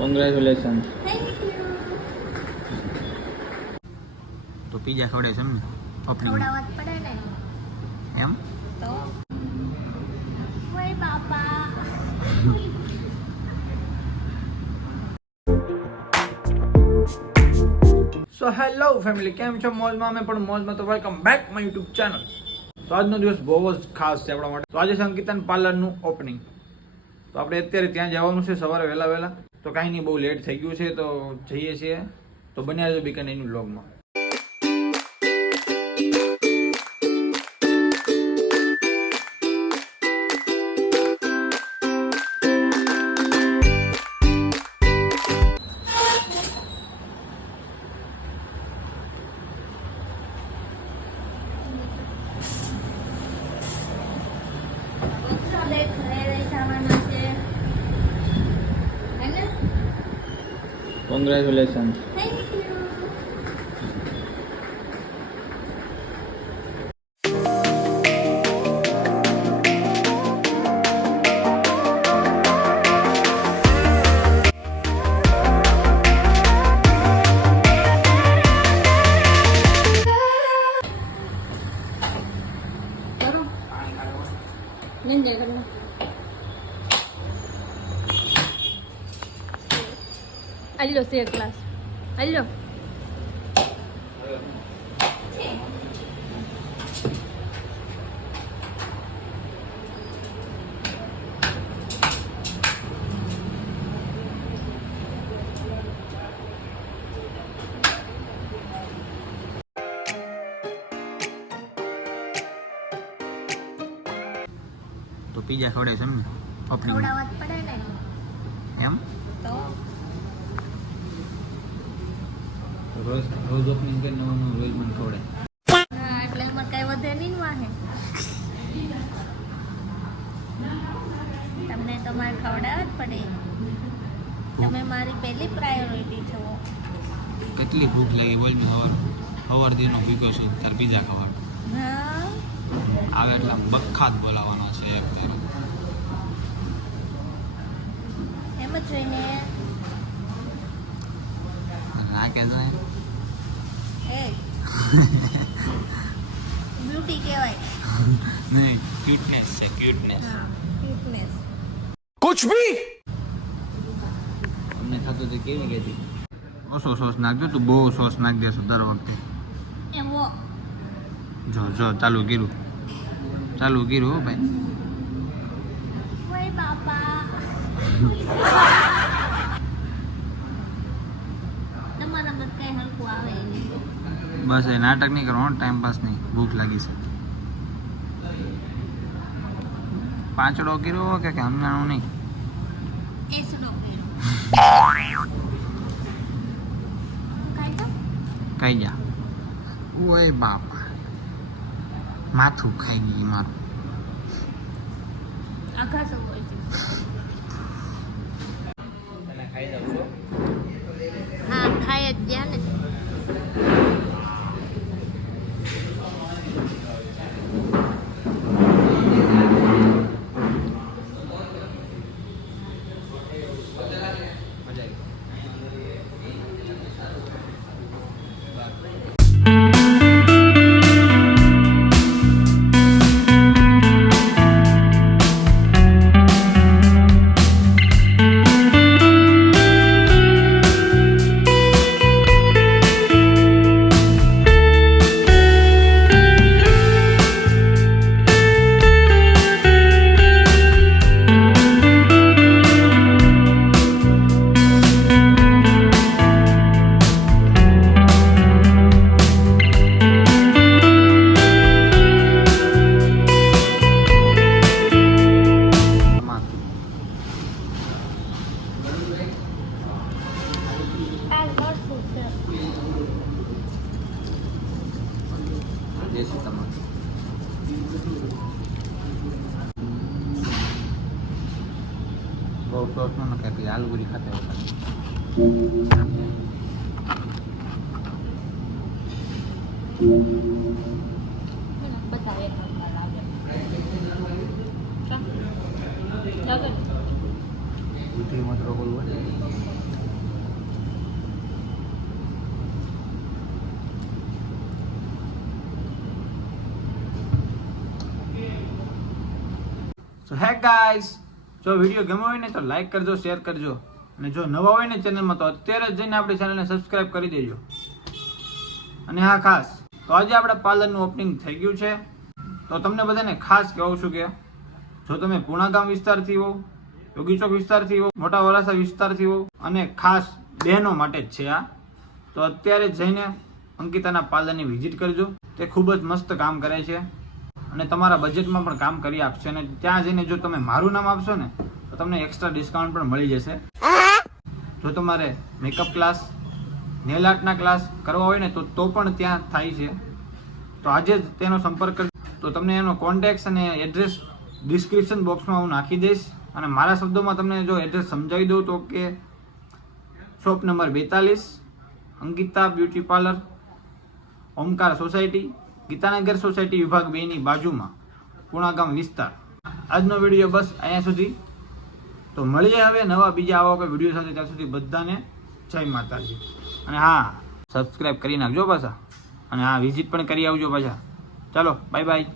Congratulation. તો pizza ખવડે છે એમ ને? ખવડાવવા જ પડે ને એમ તો. ઓય બાપા. સો હેલો ફેમિલી, કેમ છો? મોજમાં? અમે પણ મોજમાં. તો welcome back my YouTube channel. તો આજનો દિવસ બહુ જ ખાસ છે આપણા માટે. તો આજે છે અંકિતાન પાર્લરનું ઓપનિંગ. તો આપણે અત્યારે ત્યાં જવાનું છે સવારે વહેલા. તો કાંઈ નહીં, બહુ લેટ થઈ ગયું છે તો જઈએ છીએ. તો બન્યા રહેજો બીકાનેરનું વ્લોગમાં. Congratulation. Allo, sí, class. Allo. તો પીઝા ખવડે છે એમ ને? ખવડાવવા જ પડે ને એમ તો. રોજ ઓપનિંગ કરીને નવું રોજ મને ખવડે. હા, એટલે અમારે કઈ વધે નહીં ને વાહે. તમને તો મારે ખવડાવવા જ પડે. તમે મારી પહેલી પ્રાયોરિટી છો. કેટલી ભૂખ લાગી બોલ. મેં સવાર દીનો ભૂખ્યો છું, તાર પીઝા ખવાડ હા, આવે એટલે બખ્ખા જ બોલાવવાનો છે એક તારો. એમ જ જોઈને રાખે જાય એ બ્યુટી કહેવાય. નહીં, ક્યુટનેસ છે, ક્યુટનેસ. હા, ક્યુટનેસ. કુછ ભી અમને થતું તો કેવી કહેતી ઓછો સોસ નાખજો. તું બહુ સોસ નાખી દેશો દર વખતે. એવો જો ચાલુ કર્યું હો ભાઈ. ઓય બાપા. તમારા મત કઈ હલકું આવે નહીં. બસ એ નાટક નહીં કરવાનું, ટાઈમ પાસ નહીં. ભૂખ લાગી છે. પાંચડો કર્યો કે હમણાં નહીં? એસડો કર્યો. કઈ જા. ઓય બાપા, માથું ખાઈ ગઈ મારું. આઘાસો હોય છે. હા, ખાઈ જ ગયા ને. દેશી તમારું બહુ સોસ ન નખાય, પછી આલુ પૂરી ખાતા હોતા. બતાવે બુદ્ધિ મત રોકવું હોય. ગાઈસ, જો વિડીયો ગમ્યો હોય ને તો લાઈક કરજો, શેર કરજો, અને જો નવા હોય ને ચેનલમાં તો અત્યારે જ જઈને આપણી ચેનલને સબસ્ક્રાઇબ કરી દેજો. અને હા ખાસ, તો આજે આપણા પાર્લરનું ઓપનિંગ થઈ ગયું છે. તો તમને બધાને ખાસ કહું છું કે જો તમે પૂર્ણાગામ વિસ્તારથી હો, યોગી ચોક વિસ્તારથી હો, મોટા વરાસા વિસ્તારથી હો, અને ખાસ બહેનો માટે જ છે આ, તો અત્યારે જ જઈને અંકિતાના પાર્લરની વિઝિટ કરજો. તે ખૂબ જ મસ્ત કામ કરે છે અને તમારા બજેટમાં પણ કામ કરી આપશે. અને ત્યાં જઈને જો તમે મારું નામ આપશો ને તો તમને એક્સ્ટ્રા ડિસ્કાઉન્ટ પણ મળી જશે. જો તમારે મેકઅપ ક્લાસ, નેલ આર્ટના ક્લાસ કરવા હોય ને તો પણ ત્યાં થાય છે. તો આજે જ તેનો સંપર્ક કરજો. તો તમને એનો કોન્ટેક્ટ અને એડ્રેસ ડિસ્ક્રિપ્શન બોક્સમાં હું નાખી દઈશ. અને મારા શબ્દોમાં તમને જો એડ્રેસ સમજાવી દઉં તો કે shop number 42, Ankita beauty parlour, Omkar society, Gitanagar society વિભાગ 2 ની બાજુમાં, પૂર્ણાગામ વિસ્તાર. આજનો વિડીયો બસ અહીંયા સુધી. તો મળીએ હવે નવા બીજા આવા કોઈ વિડીયો સાથે. ત્યાં સુધી બધાને જય માતાજી. અને હા, સબસ્ક્રાઈબ કરી નાખજો પાછા. અને હા, વિઝિટ પણ કરી આવજો પાછા. ચાલો, બાય બાય.